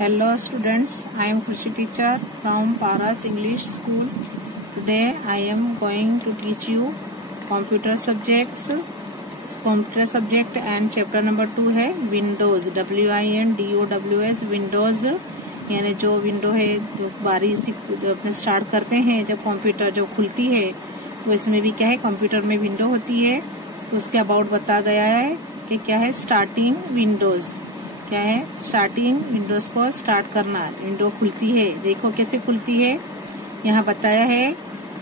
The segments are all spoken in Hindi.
Hello students, I am Krushi teacher from Paras English School. Today I am going to teach you computer subject and chapter number 2 है Windows, WINDOWS Windows, यानी जो विंडो है जो बारी से अपने स्टार्ट करते हैं जब कंप्यूटर जो खुलती है तो इसमें भी क्या है कंप्यूटर में विंडो होती है। तो उसके अबाउट बता गया है कि क्या है स्टार्टिंग विंडोज, क्या है स्टार्टिंग विंडोज को स्टार्ट करना। विंडो खुलती है, देखो कैसे खुलती है। यहाँ बताया है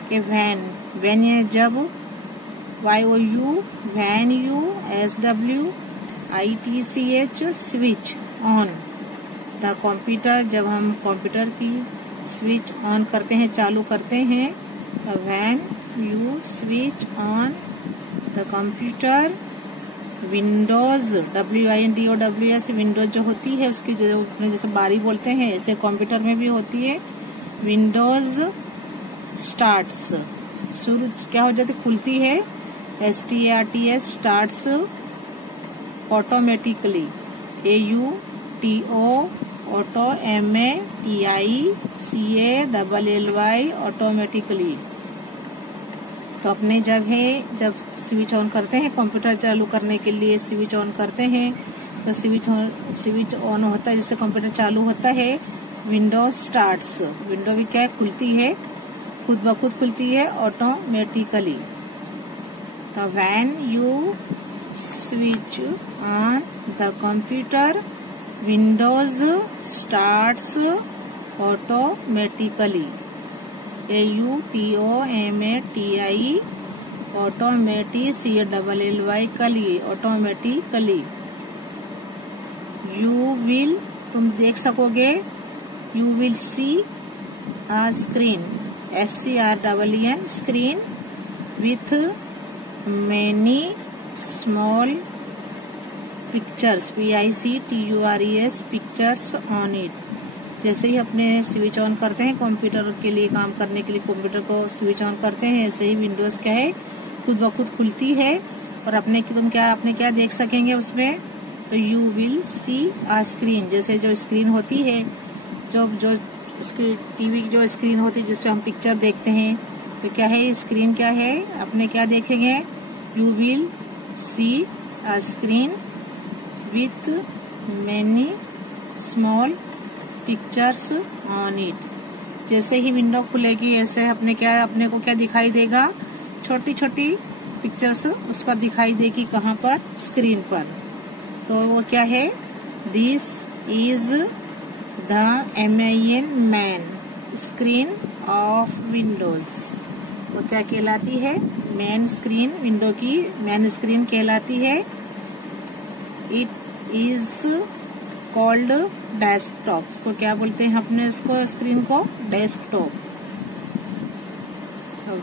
कि वैन ये जब YOU when you SWITCH switch on the computer, जब हम कंप्यूटर की स्विच ऑन करते हैं चालू करते हैं when you switch on the computer Windows WINDOWS Windows जो होती है उसकी जो जैसे बारी बोलते हैं ऐसे कंप्यूटर में भी होती है। विंडोज स्टार्ट्स शुरू क्या हो जाती खुलती है STARTS starts automatically AUTO auto MATICALLY automatically. तो अपने जब स्विच ऑन करते हैं कंप्यूटर चालू करने के लिए स्विच ऑन करते हैं तो स्विच ऑन होता है जिससे कंप्यूटर चालू होता है। विंडो स्टार्ट्स विंडो भी क्या है खुलती है, खुद ब खुद खुलती है ऑटोमेटिकली। तो when you switch on the computer Windows starts automatically AUTOMATI automatically automatically. You will तुम देख सकोगे, you will see a screen SCREEN screen with many small pictures PICTURES pictures on it. जैसे ही अपने स्विच ऑन करते हैं कंप्यूटर के लिए काम करने के लिए कंप्यूटर को स्विच ऑन करते हैं ऐसे ही विंडोज क्या है खुद ब खुद खुलती है और अपने क्या देख सकेंगे उसमें। तो you will see a screen, जैसे जो स्क्रीन होती है जो उसकी टीवी की जो स्क्रीन होती है जिसपे हम पिक्चर देखते हैं तो क्या है स्क्रीन क्या है अपने क्या देखेंगे। You will see a screen with many small pictures on it. जैसे ही विंडो खुलेगी ऐसे अपने को क्या दिखाई देगा, छोटी छोटी पिक्चर्स उस पर दिखाई देगी। कहाँ पर, स्क्रीन पर। तो वो क्या है, this is the man screen of Windows. वो क्या कहलाती है, मैन स्क्रीन, विंडो की मैन स्क्रीन कहलाती है। इट इज कॉल्ड डेस्कटॉप, उसको क्या बोलते हैं अपने उसको स्क्रीन को, desktop.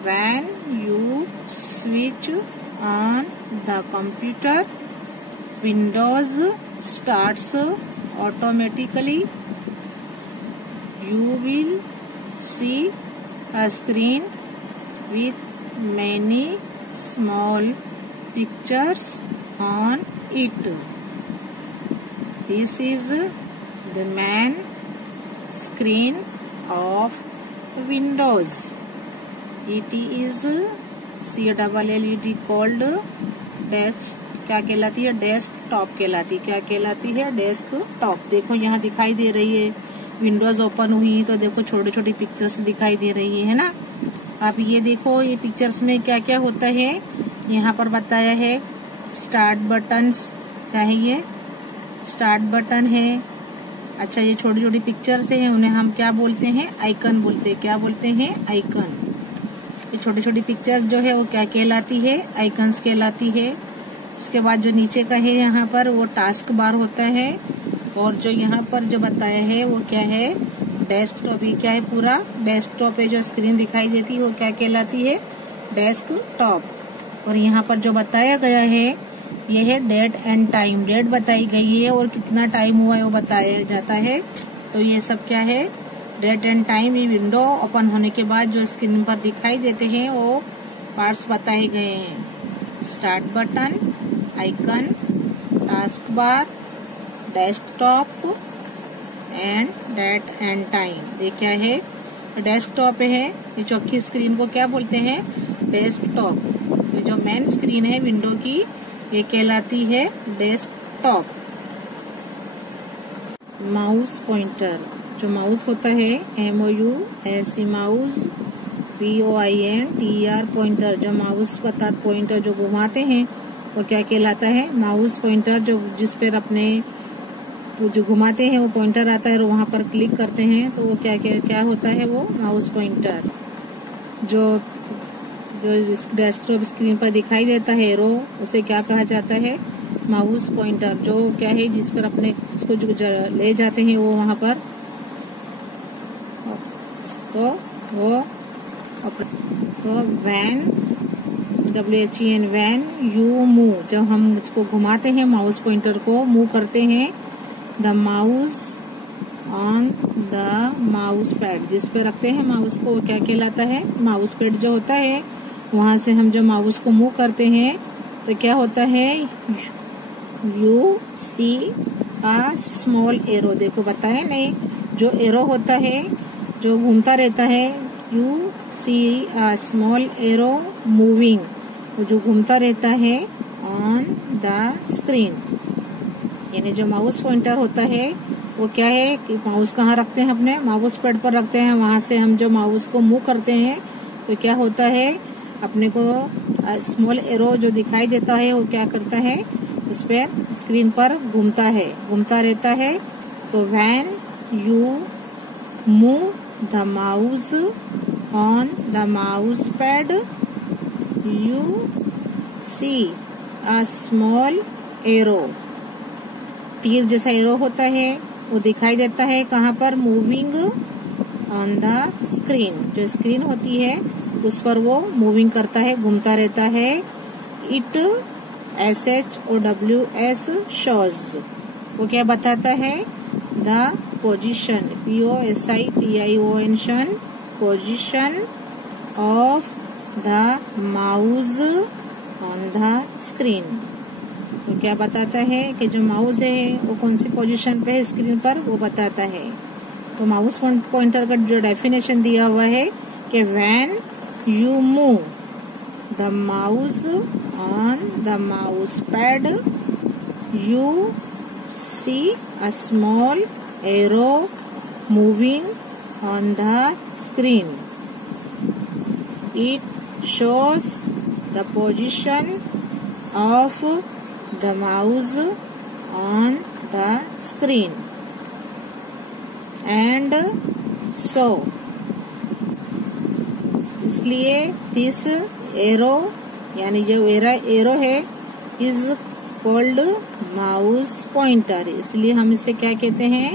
When you switch on the computer Windows starts automatically you will see a screen with many small pictures on it. This is the main screen of Windows. It is CLLED called क्या कहलाती है, डेस्कटॉप कहलाती। क्या कहलाती है, डेस्कटॉप। देखो यहाँ दिखाई दे रही है विंडोज ओपन हुई तो देखो छोटी छोटी पिक्चर्स दिखाई दे रही है ना। आप ये देखो ये पिक्चर्स में क्या क्या होता है यहाँ पर बताया है। स्टार्ट बटन्स क्या है, ये स्टार्ट बटन है। अच्छा ये छोटी छोटी पिक्चर्स हैं उन्हें हम क्या बोलते हैं, आइकन बोलते हैं। क्या बोलते हैं, आइकन। ये छोटी छोटी पिक्चर्स जो है वो क्या कहलाती है, आइकन्स कहलाती है। उसके बाद जो नीचे का है यहाँ पर वो टास्क बार होता है और जो यहाँ पर जो बताया है वो क्या है, डेस्कटॉप। ये क्या है, पूरा डेस्कटॉप है। जो स्क्रीन दिखाई देती है वो क्या कहलाती है, डेस्कटॉप। और यहाँ पर जो बताया गया है ये है डेट एंड टाइम, डेट बताई गई है और कितना टाइम हुआ है वो बताया जाता है। तो ये सब क्या है, डेट एंड टाइम। ये विंडो ओपन होने के बाद जो स्क्रीन पर दिखाई देते हैं वो पार्ट्स बताए गए हैं। Start button, icon, task bar, desktop and date and time. ये क्या है? डेस्कटॉप है। ये चौथी स्क्रीन को क्या बोलते हैं? डेस्कटॉप। ये जो मेन स्क्रीन है विंडो की, ये कहलाती है डेस्कटॉप। माउस पॉइंटर, जो माउस होता है MOUS माउस, POINTER पॉइंटर, जो माउस पता पॉइंटर जो घुमाते हैं वो क्या कहलाता है? Mouse pointer. जो जिस पर अपने जो घुमाते हैं वो पॉइंटर आता है और वहां पर क्लिक करते हैं तो वो क्या होता है? वो माउस पॉइंटर। जो डेस्कटॉप स्क्रीन पर दिखाई देता है एरो, उसे क्या कहा जाता है? Mouse pointer. जो क्या है, जिस पर अपने उसको जो ले जाते हैं वो वहां पर तो when WHEN when you move, जब हम उसको घुमाते हैं माउस पॉइंटर को, मूव करते हैं the mouse on the mouse pad, जिस पे रखते हैं माउस को, क्या कहलाता है? माउस पैड जो होता है, वहां से हम जो माउस को मूव करते हैं तो क्या होता है? You see a small arrow. देखो बताए नहीं, जो एरो होता है जो घूमता रहता है, you see a small arrow moving, जो घूमता रहता है ऑन द स्क्रीन। यानी जो माउस पॉइंटर होता है वो क्या है कि माउस कहाँ रखते हैं? अपने माउस पैड पर रखते हैं। वहां से हम जो माउस को मूव करते हैं तो क्या होता है? अपने को स्मॉल एरो जो दिखाई देता है वो क्या करता है? उस पर स्क्रीन पर घूमता है, घूमता रहता है। तो when you move the mouse on the mouse pad you see a small arrow, तीर जैसा एरो होता है वो दिखाई देता है कहाँ पर? Moving on the screen. जो स्क्रीन होती है उस पर वो मूविंग करता है, घूमता रहता है। इट SHOWS शोज, वो क्या बताता है? The position POSITION position of the mouse on the screen. तो क्या बताता है कि जो माउस है वो कौन सी पोजीशन पे है स्क्रीन पर, वो बताता है। तो माउस पॉइंटर का जो डेफिनेशन दिया हुआ है कि when you move the mouse on the mouse pad you see a small arrow moving on the screen. It shows the position of the mouse on the screen and so, इसलिए this arrow यानी जो एरो है is called mouse pointer, इसलिए हम इसे क्या कहते हैं?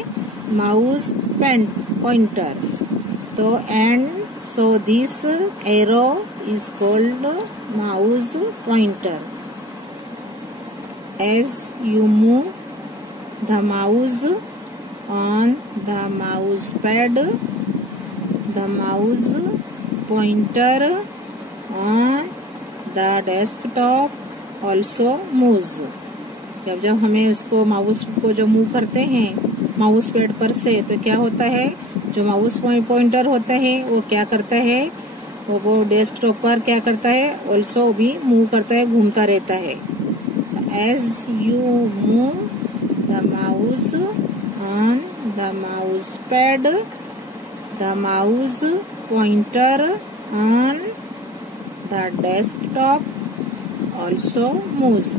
Mouse pointer. तो and so this arrow is called mouse pointer. As you move the mouse on the mouse pad, the mouse pointer on the desktop also moves. जब हमें उसको माउस को जो मूव करते हैं माउस पैड पर से, तो क्या होता है? जो माउस पॉइंटर होता है वो क्या करता है? वो डेस्कटॉप पर क्या करता है? ऑल्सो भी मूव करता है, घूमता रहता है। As you move the mouse on the mouse pad, the mouse pointer on the desktop also moves.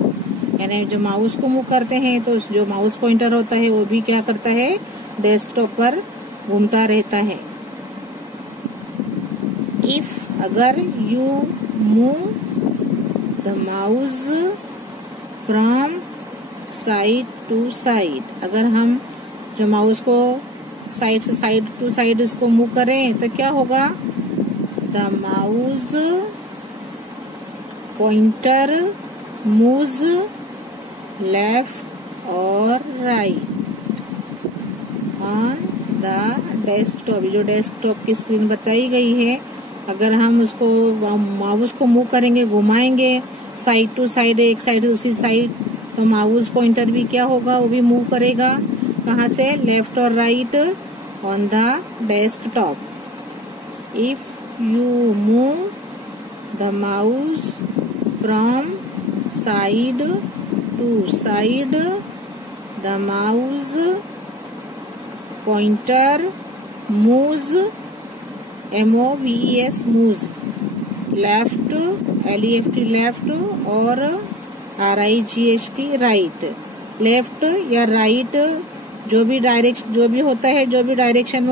यानी जो माउस को मूव करते हैं तो जो माउस पॉइंटर होता है वो भी क्या करता है? डेस्कटॉप पर घूमता रहता है। If अगर you move the mouse from side to side, अगर हम जो माउस को साइड से साइड टू साइड उसको मूव करें तो क्या होगा? The mouse pointer moves left और राइट ऑन द डेस्कटॉप। जो डेस्कटॉप की स्क्रीन बताई गई है, अगर हम उसको माउस को मूव करेंगे, घुमाएंगे साइड टू साइड, एक साइड से दूसरी साइड, तो माउस पॉइंटर भी क्या होगा? वो भी मूव करेगा। कहाँ से, लेफ्ट और right, on the desktop. If you move the mouse from side to side, the mouse pointer moves, moves, moves left, left left और right right. लेफ्ट या राइट जो भी डायरेक्शन में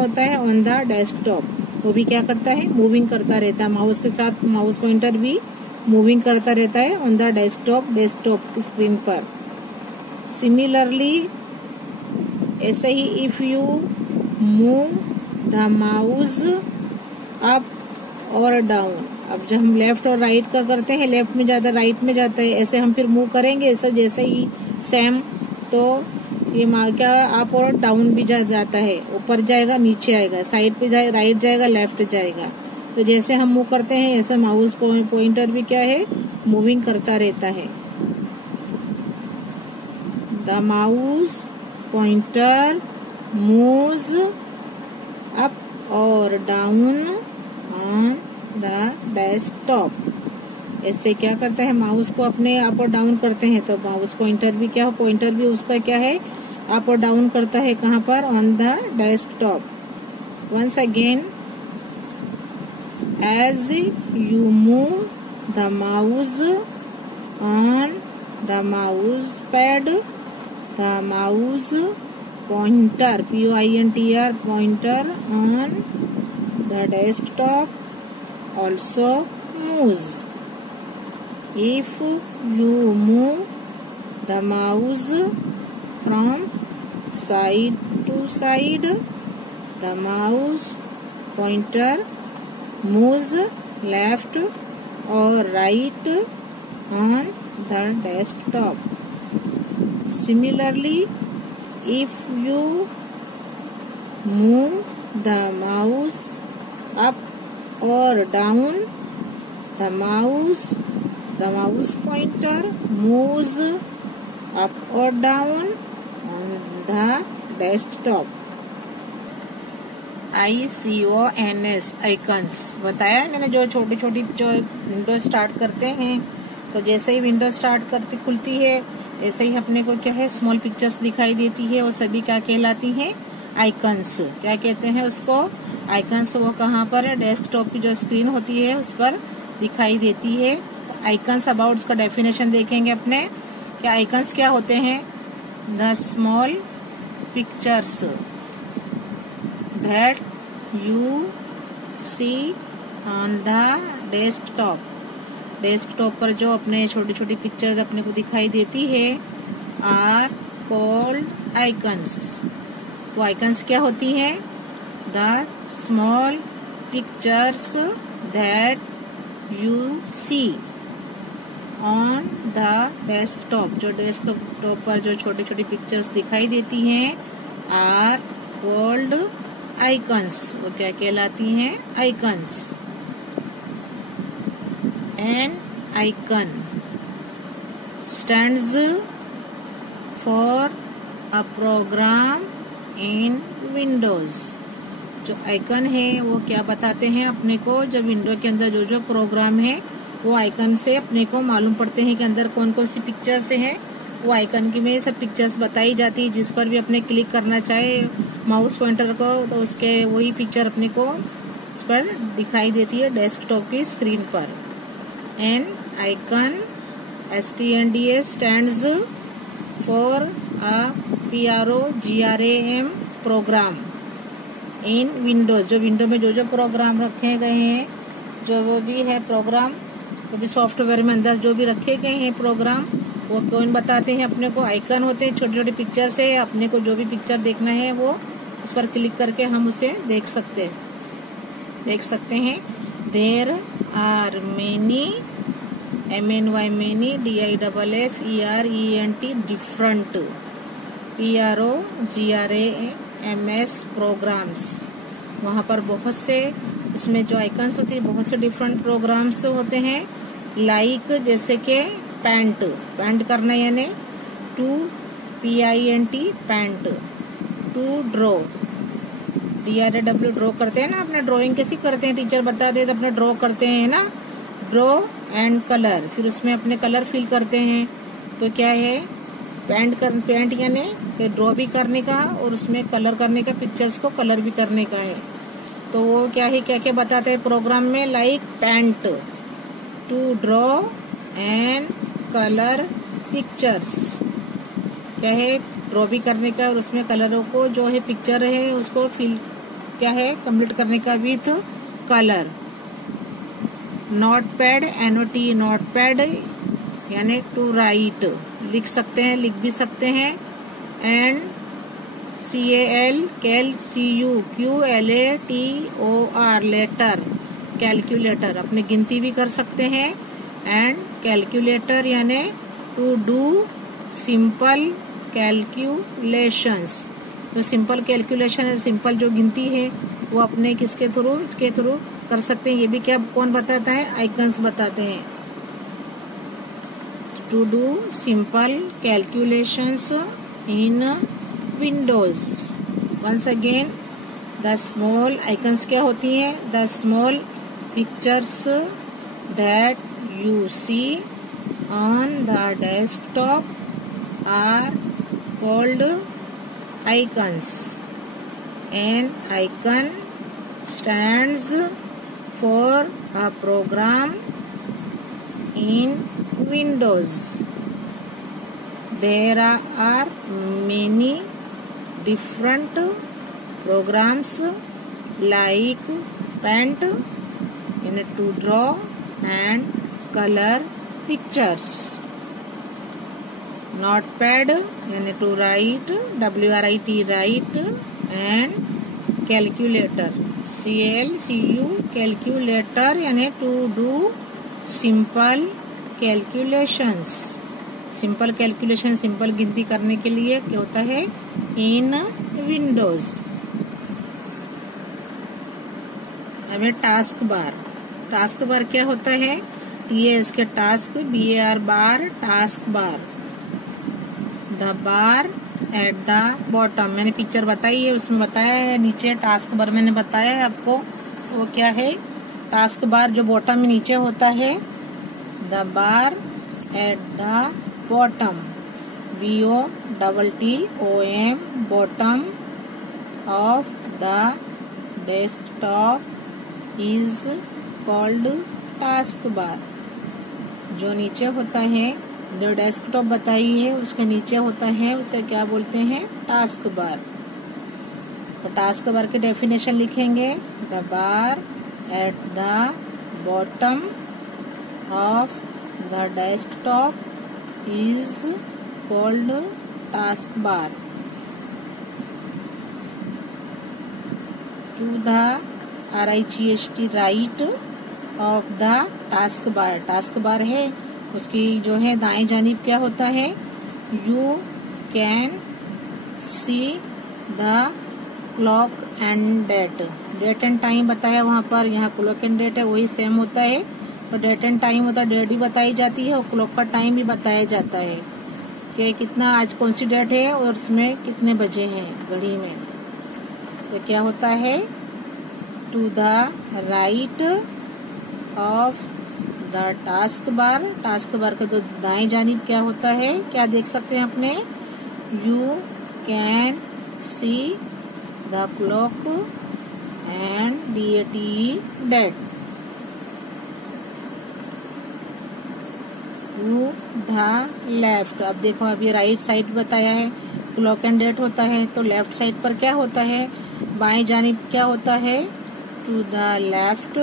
होता है ऑन द डेस्कटॉप, वो भी क्या करता है, मूविंग करता रहता है. माउस के साथ माउस पॉइंटर भी मूविंग करता रहता है ऑन द डेस्कटॉप स्क्रीन पर. सिमिलरली ऐसे ही if you move the mouse up और डाउन, अब जब हम लेफ्ट और राइट का करते हैं, लेफ्ट में जाता है राइट में जाता है, ऐसे हम फिर मूव करेंगे ऐसा जैसे ही सेम, तो ये क्या अप और डाउन भी जाता है, ऊपर जाएगा नीचे आएगा, साइड पे जाए राइट जाएगा लेफ्ट जाएगा. तो जैसे हम मूव करते हैं ऐसा माउस पॉइंटर भी क्या है, मूविंग करता रहता है. The mouse pointer moves up और डाउन ऑन द डेस्कटॉप. इससे क्या करता है, माउस को अपने अप और डाउन करते हैं, तो माउस पॉइंटर भी उसका क्या है, अप और डाउन करता है. कहाँ पर, on the desktop. Once again, as you move the mouse on the mouse pad, the mouse pointer pointer pointer on the desktop also moves. If you move the mouse from side to side, the mouse pointer moves left or right on the desktop. Similarly, if you move the mouse up or down, the mouse pointer moves up or down on the desktop. ICONS icons बताया मैंने, जो छोटी छोटी जो विंडो स्टार्ट करते हैं, तो जैसे ही विंडो स्टार्ट खुलती है ऐसे ही अपने को क्या है, स्मॉल पिक्चर्स दिखाई देती है, और सभी क्या कहलाती हैं, आइकन्स. क्या कहते हैं उसको, आइकन्स. वो कहाँ पर है, डेस्कटॉप की जो स्क्रीन होती है उस पर दिखाई देती है. तो आइकन्स अबाउट उसका डेफिनेशन देखेंगे अपने. क्या आइकन्स क्या होते हैं, the small pictures that you see on the desktop. Desktop पर जो अपने छोटी छोटी पिक्चर्स अपने को दिखाई देती है, आर कॉल्ड आइकन्स. वो आइकन्स क्या होती हैं, the small pictures that you see on the desktop. जो डेस्कटॉप पर जो छोटी छोटी पिक्चर्स दिखाई देती हैं, आर कॉल्ड आइकन्स. वो क्या कहलाती हैं, icons. An icon stands for a program in Windows. जो आइकन है वो क्या बताते हैं अपने को, जब विंडो के अंदर जो प्रोग्राम है वो आइकन से अपने को मालूम पड़ते हैं कि अंदर कौन कौन सी पिक्चर्स हैं. वो आइकन की में सब पिक्चर्स बताई जाती है, जिस पर भी अपने क्लिक करना चाहे माउस पॉइंटर को, तो उसके वही पिक्चर अपने को उस पर दिखाई देती है डेस्कटॉप की स्क्रीन पर. An icon STNDS stands for a program program in Windows. जो विंडो में जो प्रोग्राम रखे गए हैं, जो वो भी है प्रोग्राम, वो भी सॉफ्टवेयर में अंदर जो भी रखे गए हैं प्रोग्राम, वो कौन बताते हैं अपने को, आइकन होते हैं. छोटे छोटे पिक्चर से अपने को जो भी पिक्चर देखना है वो उस पर क्लिक करके हम उसे देख सकते हैं. There are many MNY many DIFFERENT different PROGRAMS programs. वहाँ पर बहुत से उसमें जो आइकन्स होती है, बहुत से डिफरेंट प्रोग्राम्स होते हैं. लाइक जैसे कि पैंट करना, यानी to PINT paint. To draw, DRAW draw करते हैं ना, अपने ड्राइंग कैसी करते हैं टीचर बता दे, तो अपने ड्रॉ करते हैं ना, ड्रॉ एंड कलर, फिर उसमें अपने कलर फिल करते हैं। तो क्या है, पेंट यानी ड्रॉ भी करने का और उसमें कलर करने का, पिक्चर्स को कलर भी करने का है। तो वो क्या है, क्या क्या बताते हैं प्रोग्राम में, like paint to draw and colour pictures, क्या है ड्रॉ भी करने का और उसमें कलरों को जो है पिक्चर है उसको फिल क्या है कंप्लीट करने का with colour. Notepad, NOT notepad यानी टू राइट, लिख सकते हैं, लिख भी सकते हैं। एंड CALCULATOR लेटर, कैलकुलेटर, अपने गिनती भी कर सकते हैं। एंड कैलकुलेटर यानी टू डू सिंपल कैलकुलेशंस, जो सिंपल कैलकुलेशन है, सिंपल जो गिनती है वो अपने किसके थ्रू, इसके थ्रू कर सकते हैं। ये भी क्या कौन बताता है, आइकन्स बताते हैं। To do simple calculations in Windows. Once again the small icons क्या होती हैं, the small pictures that you see on the desktop are called icons. An icon stands for a program in Windows. There are many different programs like Paint to draw and color pictures. Notepad यानी to write, WRIT write, and calculator, CALCU calculator यानी to do simple calculations. Simple calculation, simple गिनती करने के लिए क्या होता है, इन विंडोज। हमें टास्क बार, टास्क बार क्या होता है, TS K task, BAR bar, task bar. The bar at the bottom, मैंने पिक्चर बताई है, उसमें बताया है नीचे टास्क बार मैंने बताया है आपको, वो क्या है, टास्क बार जो बॉटम में नीचे होता है। The bar at the bottom, BOTTOM bottom of the desktop is called task bar. जो नीचे होता है, जो डेस्कटॉप बताई है उसके नीचे होता है, उसे क्या बोलते हैं, टास्क बार। तो टास्क बार की डेफिनेशन लिखेंगे, the bar at the bottom of the desktop is called task bar. To the RIGHT right of the task bar, task bar है उसकी जो है दाएं जानिब क्या होता है, you can see the clock and date, date and time बताया वहाँ पर, यहाँ क्लॉक एंड डेट है वही सेम होता है। तो डेट एंड टाइम होता है, डेट भी बताई जाती है और क्लॉक का टाइम भी बताया जाता है कि कितना आज कौन सी डेट है और उसमें कितने बजे हैं घड़ी में। तो क्या होता है, to the right of the task bar, task bar का तो दाएं जानिब क्या होता है, क्या देख सकते हैं अपने, you can see the clock and DATE date. To the left, अब देखो अभी राइट साइड बताया है, क्लॉक एंड डेट होता है, तो लेफ्ट साइड पर क्या होता है, बाएं जानिब क्या होता है, to the left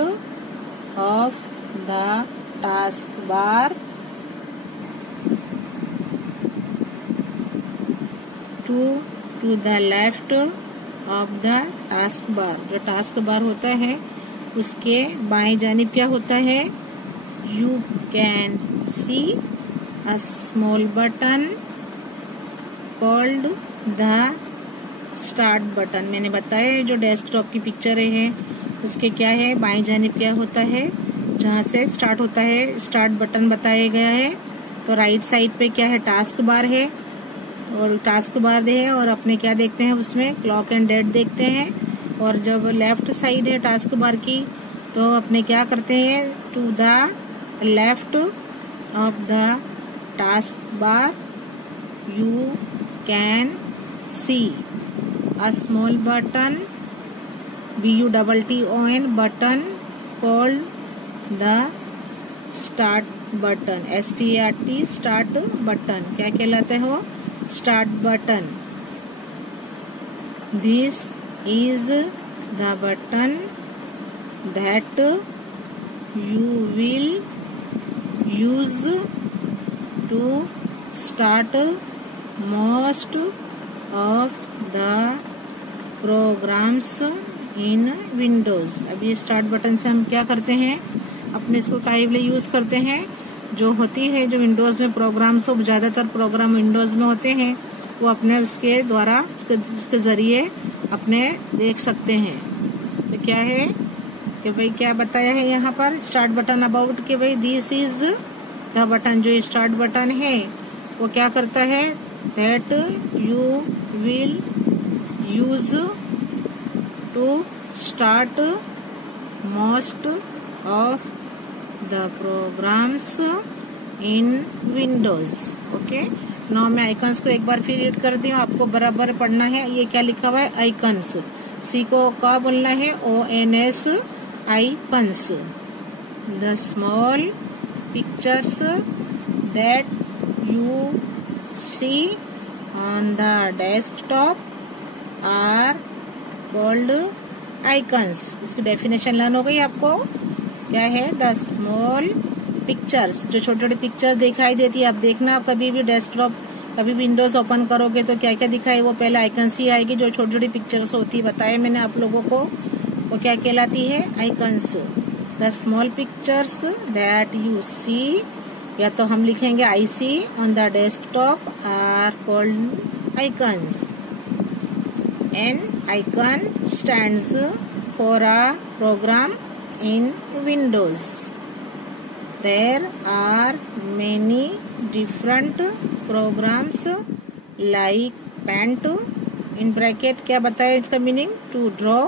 of the task bar, to the left of the task bar, जो टास्क बार होता है उसके बाएं जानिब क्या होता है, you can C a small button called the start button. मैंने बताया है जो डेस्कटॉप की पिक्चर है उसके क्या है, बाएं जानिब क्या होता है, जहाँ से स्टार्ट होता है, स्टार्ट बटन बताया गया है। तो राइट साइड पे क्या है, टास्क बार है और टास्क बार है और अपने क्या देखते हैं उसमें क्लॉक एंड डेट देखते हैं। और जब लेफ्ट साइड है टास्क बार की तो अपने क्या करते हैं, to the left of the task bar you can see a small button BUTTON button called the start button START start button। क्या कहलाता है वो, start button। This is the button that you will use to start most of the programs in Windows। अभी स्टार्ट बटन से हम क्या करते हैं, अपने इसको काहे लिए यूज करते हैं, जो होती है जो विंडोज में प्रोग्राम्स, ज्यादातर प्रोग्राम विंडोज में होते हैं, वो अपने उसके द्वारा उसके जरिए अपने देख सकते हैं। तो क्या है कि भाई क्या बताया है यहाँ पर स्टार्ट बटन अबाउट, कि भाई दिस इज द बटन, जो स्टार्ट बटन है वो क्या करता है, that you will use to start most of the programs in Windows। Okay, now मैं आइकन्स को एक बार फिर रीड कर दी हूँ, आपको बराबर पढ़ना है। ये क्या लिखा हुआ है, आइकन्स, सी को क्या बोलना है, ONS icons. The small pictures that you see on the desktop are called icons। इसकी डेफिनेशन लर्न हो गई आपको, क्या है, द स्मॉल पिक्चर्स, जो छोटे छोटे पिक्चर्स दिखाई देती है। आप देखना, आप कभी भी डेस्कटॉप, कभी विंडोज ओपन करोगे तो क्या क्या दिखाई, वो पहले आइकन्स ही आएगी, जो छोटी छोटी पिक्चर्स होती है, बताया मैंने आप लोगों को, वो क्या कहलाती है, icons. The small pictures that you see, या तो हम लिखेंगे I see on the desktop, are called icons. An icon stands for a program in Windows. There are many different programs like paint, in bracket क्या बताया इसका meaning, to draw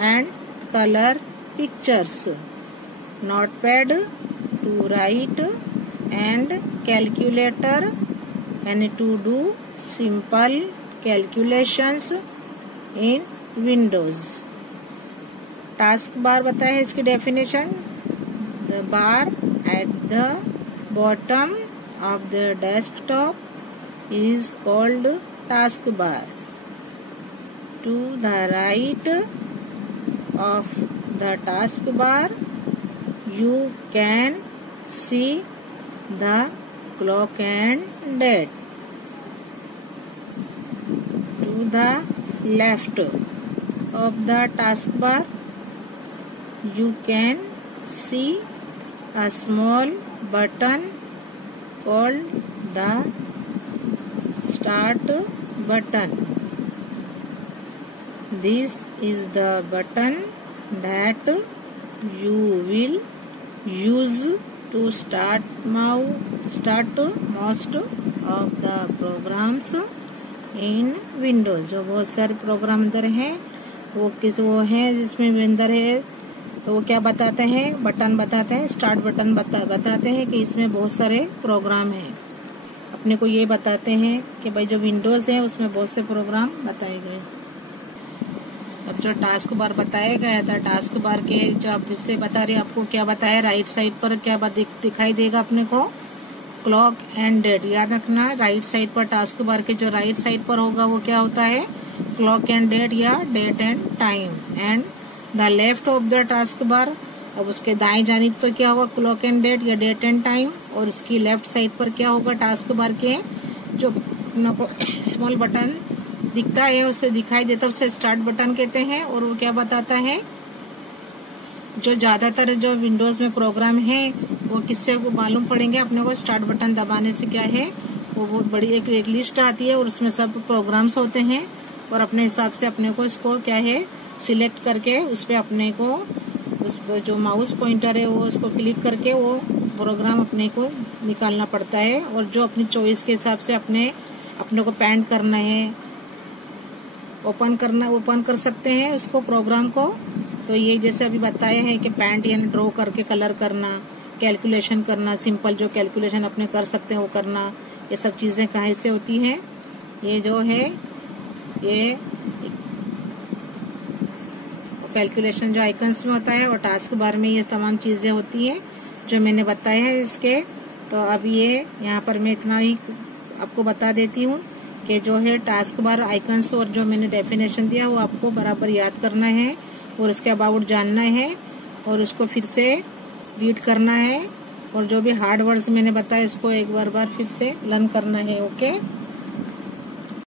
and colour pictures, notepad to write and calculator and to do simple calculations in Windows। Task bar बताया है इसकी definition, the bar at the bottom of the desktop is called task bar। To the right of the task bar you can see the clock and date। To the left of the taskbar you can see a small button called the start button। This is the button that you will use to start most of the programs in Windows। जो बहुत सारे प्रोग्राम अंदर हैं, वो है जिसमें अंदर है, तो वो क्या बताते हैं, बटन बताते हैं, स्टार्ट बटन बताते हैं कि इसमें बहुत सारे प्रोग्राम हैं। अपने को ये बताते हैं कि भाई जो विंडोज है उसमें बहुत से प्रोग्राम बताए गए। अब जो टास्क बार बताया गया था, टास्क बार के जो आप इससे बता रहे, आपको क्या बताया, राइट साइड पर क्या दिखाई देगा अपने को, क्लॉक एंड डेट। याद रखना, राइट साइड पर टास्क बार के जो राइट साइड पर होगा वो क्या होता है, क्लॉक एंड डेट या date and time. And the left of the task bar, अब उसके दाएं जानिब तो क्या होगा, क्लॉक एंड डेट या डेट एंड टाइम, और उसकी लेफ्ट साइड पर क्या होगा, टास्क बार के जो स्मॉल बटन दिखता है, उससे दिखाई देता है, उसे स्टार्ट बटन कहते हैं। और वो क्या बताता है, जो ज्यादातर जो विंडोज में प्रोग्राम है वो किससे को मालूम पड़ेंगे अपने को, स्टार्ट बटन दबाने से क्या है, वो बहुत बड़ी एक लिस्ट आती है और उसमें सब प्रोग्राम्स होते हैं, और अपने हिसाब से अपने को इसको क्या है सिलेक्ट करके उस पर अपने को उस जो माउस पॉइंटर है वो उसको क्लिक करके वो प्रोग्राम अपने को निकालना पड़ता है। और जो अपनी चॉइस के हिसाब से अपने अपने को पेंट करना है, ओपन कर सकते हैं उसको प्रोग्राम को। तो ये जैसे अभी बताया है कि पेंट यानी ड्रॉ करके कलर करना, कैलकुलेशन करना, सिंपल जो कैलकुलेशन अपने कर सकते हैं वो करना, ये सब चीजें कहाँ से होती हैं। ये जो है ये कैलकुलेशन जो आइकन्स में होता है और टास्क बार में ये तमाम चीजें होती है जो मैंने बताया है इसके। तो अब ये यहाँ पर मैं इतना ही आपको बता देती हूँ कि जो है टास्क बार आइकन्स और जो मैंने डेफिनेशन दिया वो आपको बराबर याद करना है और उसके अबाउट जानना है और उसको फिर से रीड करना है और जो भी हार्ड वर्ड्स मैंने बताया इसको एक बार फिर से लर्न करना है। ओके।